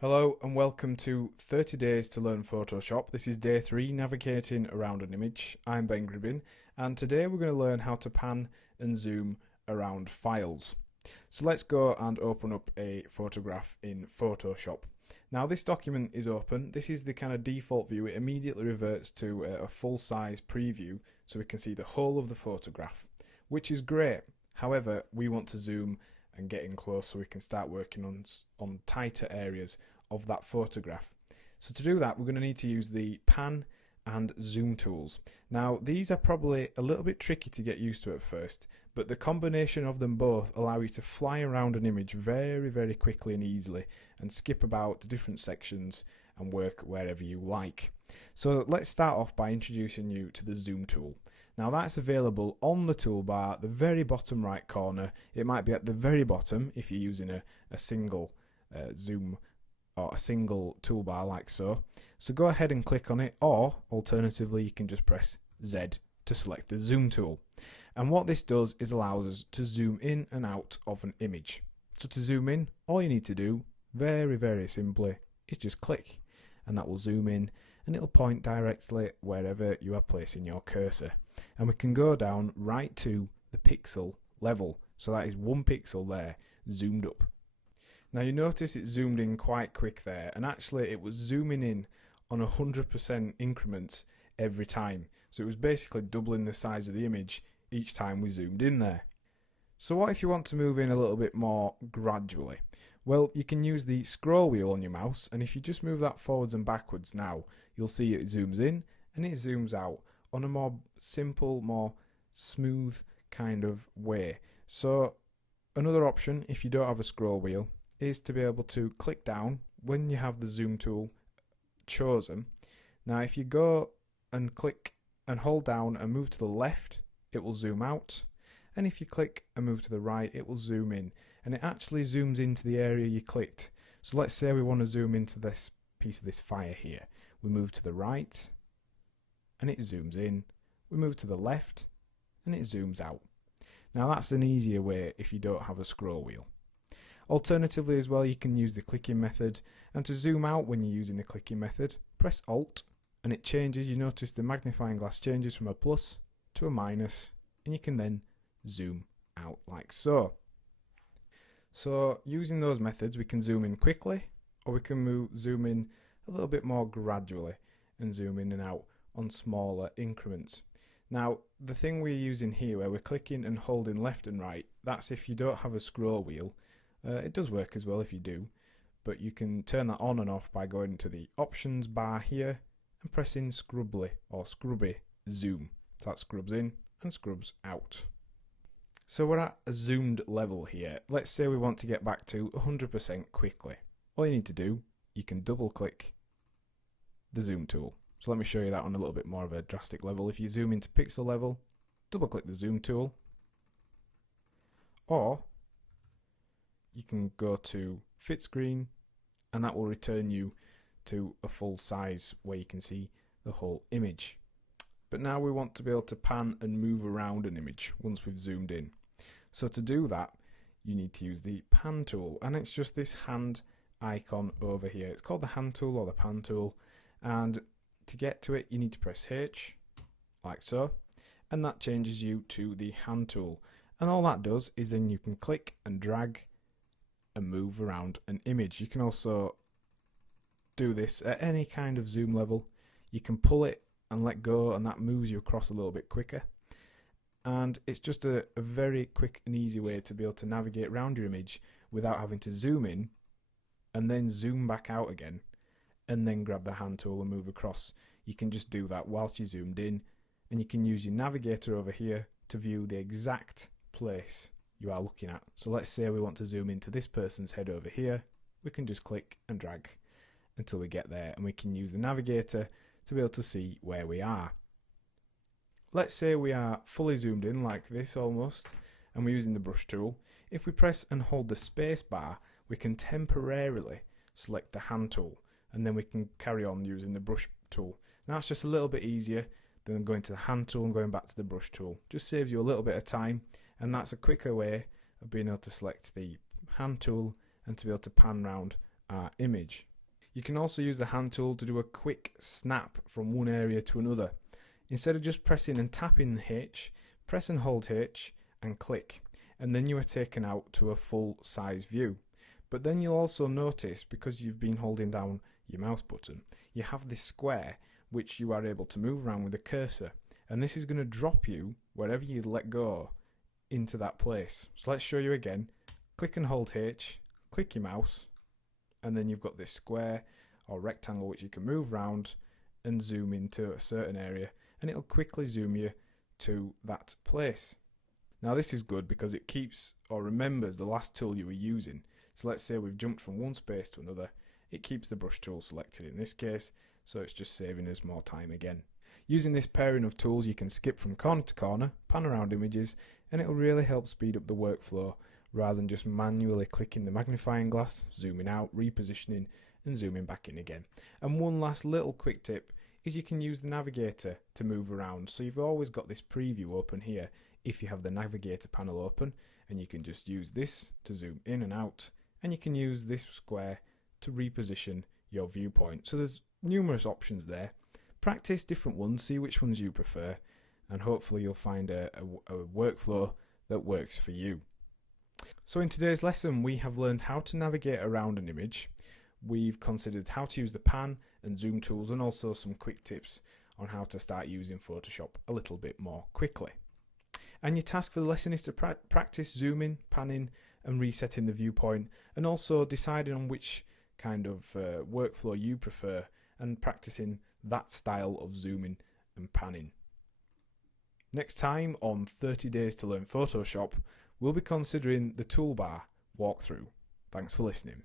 Hello and welcome to 30 Days to Learn Photoshop. This is day 3, navigating around an image. I'm Ben Gribbin, and today we're going to learn how to pan and zoom around files. So let's go and open up a photograph in Photoshop. Now this document is open. This is the kind of default view. It immediately reverts to a full-size preview so we can see the whole of the photograph, which is great. However, we want to zoom and get in close so we can start working on tighter areas of that photograph. So to do that, we're going to need to use the pan and zoom tools. Now these are probably a little bit tricky to get used to at first, but the combination of them both allow you to fly around an image very quickly and easily and skip about the different sections and work wherever you like. So let's start off by introducing you to the zoom tool. Now that's available on the toolbar at the very bottom right corner. It might be at the very bottom if you're using a single zoom or a single toolbar like so. So go ahead and click on it, or alternatively you can just press Z to select the zoom tool. And what this does is allows us to zoom in and out of an image. So to zoom in, all you need to do very simply is just click, and that will zoom in and it'll point directly wherever you are placing your cursor. And we can go down right to the pixel level. So that is 1 pixel there, zoomed up. Now you notice it zoomed in quite quick there, and actually it was zooming in on 100% increments every time. So it was basically doubling the size of the image each time we zoomed in there. So what if you want to move in a little bit more gradually? Well, you can use the scroll wheel on your mouse, and if you just move that forwards and backwards now, you'll see it zooms in and it zooms out on a more simple, more smooth kind of way. So another option, if you don't have a scroll wheel, is to be able to click down when you have the zoom tool chosen. Now if you go and click and hold down and move to the left, it will zoom out, and if you click and move to the right, it will zoom in, and it actually zooms into the area you clicked. So let's say we want to zoom into this piece of this fire here. We move to the right and it zooms in. We move to the left and it zooms out. Now that's an easier way if you don't have a scroll wheel. Alternatively as well, you can use the clicking method, and to zoom out when you're using the clicking method, press Alt and it changes. You notice the magnifying glass changes from a plus to a minus, and you can then zoom out like so. So using those methods, we can zoom in quickly, or we can zoom in a little bit more gradually and zoom in and out on smaller increments. Now the thing we're using here, where we're clicking and holding left and right, that's if you don't have a scroll wheel. It does work as well if you do, but you can turn that on and off by going to the options bar here and pressing scrubbly or scrubby zoom. So that scrubs in and scrubs out. So we're at a zoomed level here. Let's say we want to get back to 100% quickly. All you need to do, you can double click the zoom tool. So let me show you that on a little bit more of a drastic level. If you zoom into pixel level, double click the zoom tool, or you can go to fit screen, and that will return you to a full size where you can see the whole image. But now we want to be able to pan and move around an image once we've zoomed in. So to do that, you need to use the pan tool, and it's just this hand icon over here. It's called the hand tool or the pan tool, and to get to it you need to press H like so, and that changes you to the hand tool. And all that does is then you can click and drag and move around an image. You can also do this at any kind of zoom level. You can pull it and let go, and that moves you across a little bit quicker. And it's just a very quick and easy way to be able to navigate around your image without having to zoom in and then zoom back out again and then grab the hand tool and move across. You can just do that whilst you're zoomed in, and you can use your navigator over here to view the exact place you are looking at. So let's say we want to zoom into this person's head over here. We can just click and drag until we get there, and we can use the navigator to be able to see where we are. Let's say we are fully zoomed in like this almost, and we're using the brush tool. If we press and hold the space bar, we can temporarily select the hand tool, and then we can carry on using the brush tool. Now it's just a little bit easier than going to the hand tool and going back to the brush tool. Just saves you a little bit of time, and that's a quicker way of being able to select the hand tool and to be able to pan round our image. You can also use the hand tool to do a quick snap from one area to another. Instead of just pressing and tapping H, press and hold H and click, and then you are taken out to a full size view. But then you'll also notice, because you've been holding down your mouse button, you have this square which you are able to move around with the cursor, and this is going to drop you wherever you let go into that place. So let's show you again. Click and hold H, click your mouse, and then you've got this square or rectangle which you can move around and zoom into a certain area, and it'll quickly zoom you to that place. Now this is good because it keeps or remembers the last tool you were using. So let's say we've jumped from one space to another, it keeps the brush tool selected in this case, so it's just saving us more time again. Using this pairing of tools, you can skip from corner to corner, pan around images, and it'll really help speed up the workflow rather than just manually clicking the magnifying glass, zooming out, repositioning and zooming back in again. And one last little quick tip is you can use the navigator to move around. So you've always got this preview open here if you have the navigator panel open, and you can just use this to zoom in and out, and you can use this square to reposition your viewpoint. So there's numerous options there. Practice different ones, see which ones you prefer, and hopefully you'll find a workflow that works for you. So in today's lesson, we have learned how to navigate around an image. We've considered how to use the pan and zoom tools, and also some quick tips on how to start using Photoshop a little bit more quickly. And your task for the lesson is to practice zooming, panning and resetting the viewpoint, and also deciding on which kind of workflow you prefer and practicing that style of zooming and panning. Next time on 30 Days to Learn Photoshop, we'll be considering the toolbar walkthrough. Thanks for listening.